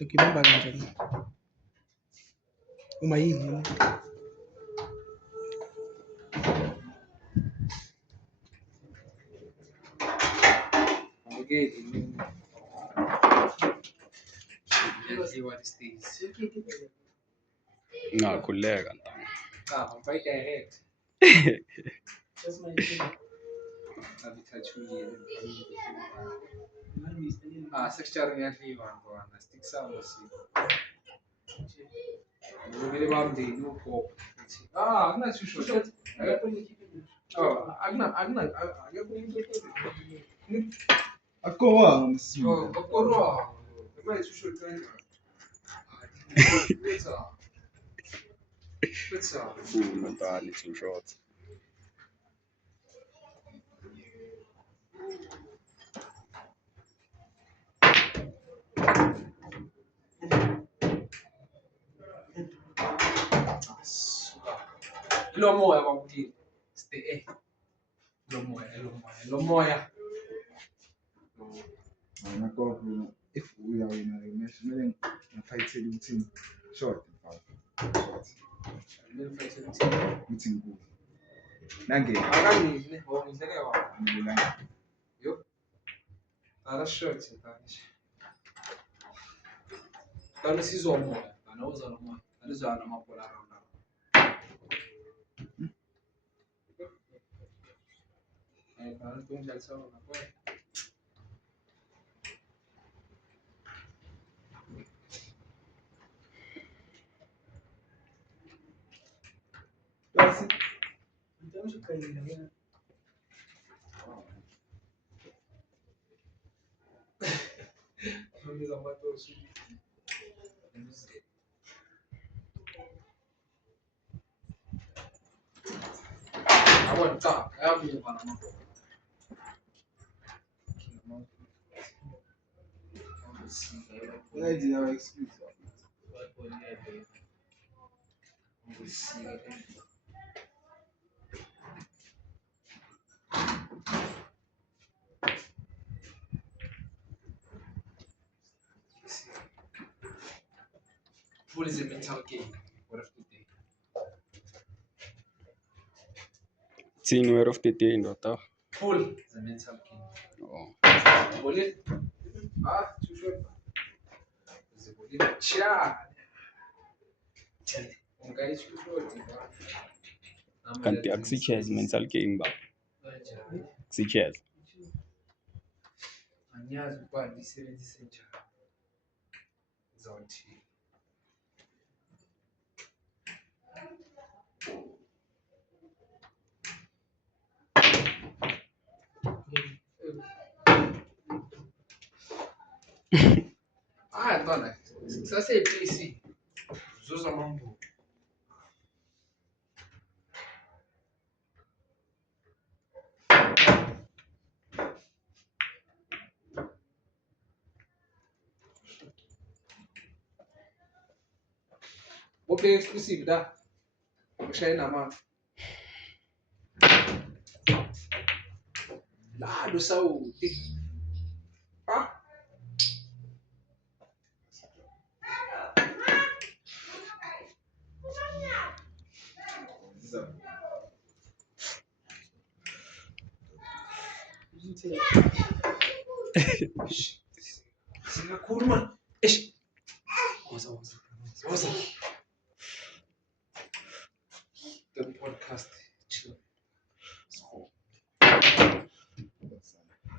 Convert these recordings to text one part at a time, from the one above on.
ukibamba kanjani uma yini ngakhuleka mentali too short. Lo moya bakuthi stay lo moya if we are in a national fight team short meeting good nange akangizile ngizeke wa yo ala short tani sizo moya anauza lo moya alizo ana mapola around kana tunja sawa na kwa basi ndio kaina ndio mato su awan ka hapo ni bana mapo where did our excuse full is a mental game what if today Teen word of the day ndoto. full is a mental game Oh. boleh too short is boleh cha ungai too short Kanti akusicheze mental game ba. Sicheze. anyazi kwa disebenzise njani zonke dona sasa PC zuza mambo okay exclusive da kushaina ma la do sauti sina kurma ايش وصل the podcast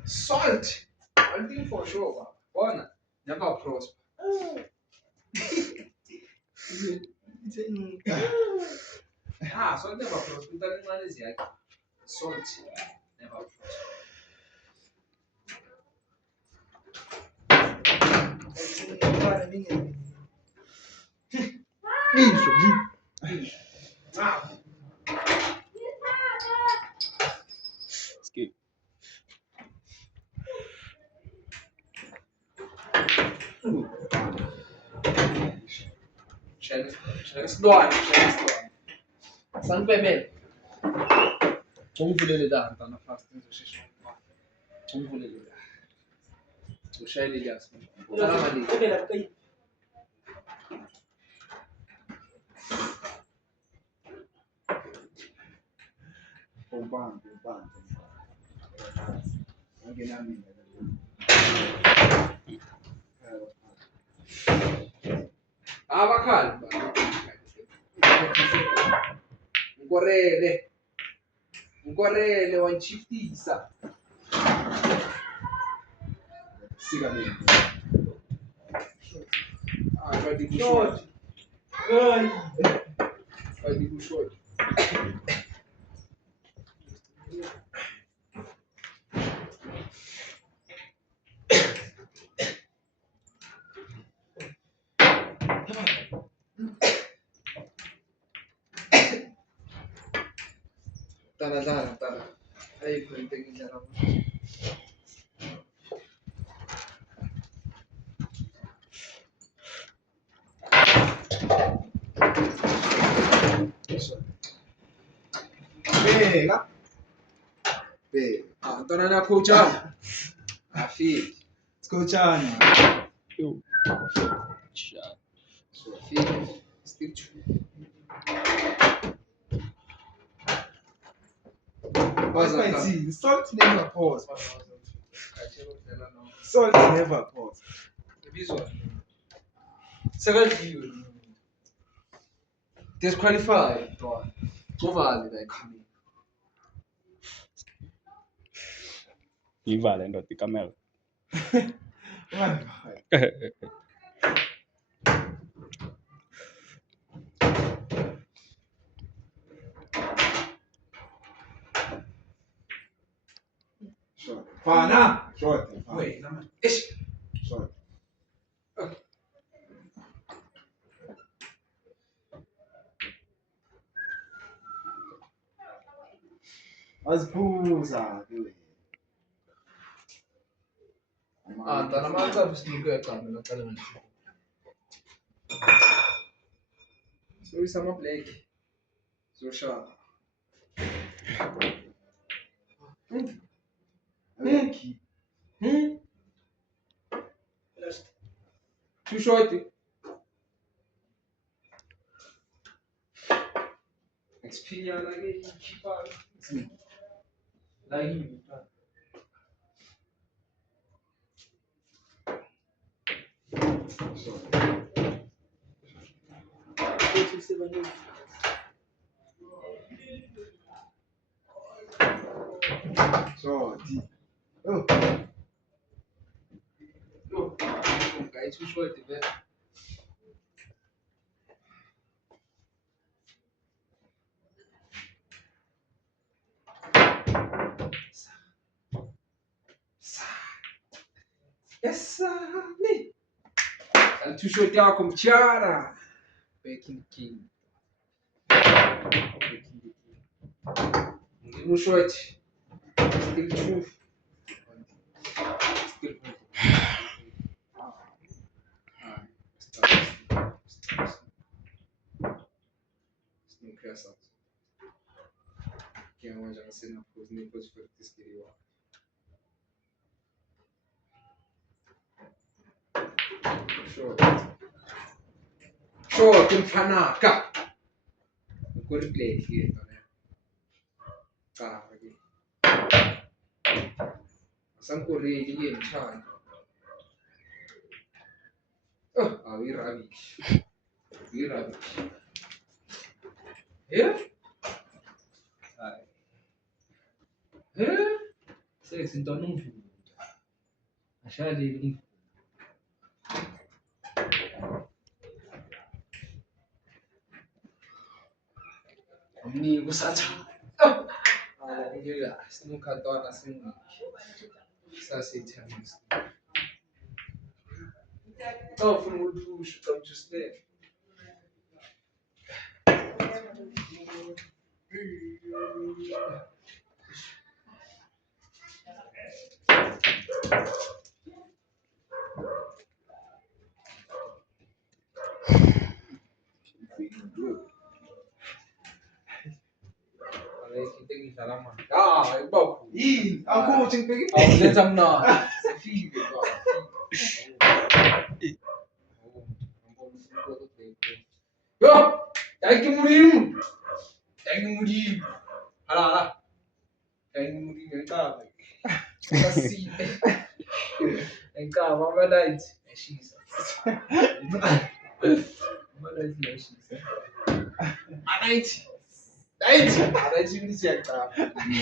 salt I think for sure bwana never prosper salt never prosper ndani manezi yake salt never prosper Skip. Şerefsiz doğan. Sen bebek. Como vulele da, tá na face do xixi. Como vulele da. ushayele lias uqala mali Umbamba. Angena mina. abakhali nkorele wanchiftisa Sika mina. twadi kushoti twadi kushoti tana ay frente ngizana Beka. ntwana na coachana afiki Skochani. Yo. Shot. so afiki stick to What's my tea? Salt never pause. Salt never pause. Disqualified. Ovale dai coming. Ivale ndoda ikamela. Short. Fana. Short. Wait, no man. Ish. Short. Asbuza. Ntwana manza bisnuku ya kamela kala manje. So isama black. So sharp. Too short. Experience lagi keeper. Lagi. Short. Oh. Guy too short, man. Yes, me. And too short yako mchana. Baking king. No short. Still truth. Still Não criação. Que é onde a cena pôs nem pôs foi que se queria. Show, tem fanaca. No cor play aqui, né? Tá, aqui. Sam correr ali em chão. Ah, we rubbish. We rubbish. É? É? Sei que então não viu. Achar ali. Amigo, sacha. Alhamdulillah, nunca torna assim. Só se chama. Oh, from Woodbush, come to stay. Tem que falar, mano. Ah, é bom. Ih, a coaching peguei. Ah, você tá não. Você fica, Murim. Hala. Murim engaba. Kasi. Engaba amanight. Yashisa. Amanight yashisa. Amanight ibili siyaqala.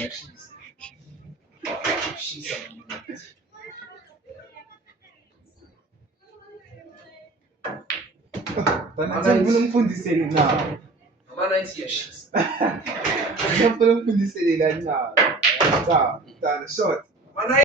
Yashisa. Shisa. Mfundiseni na. Amanight yashisa. Mfundiseni na. Tá, short.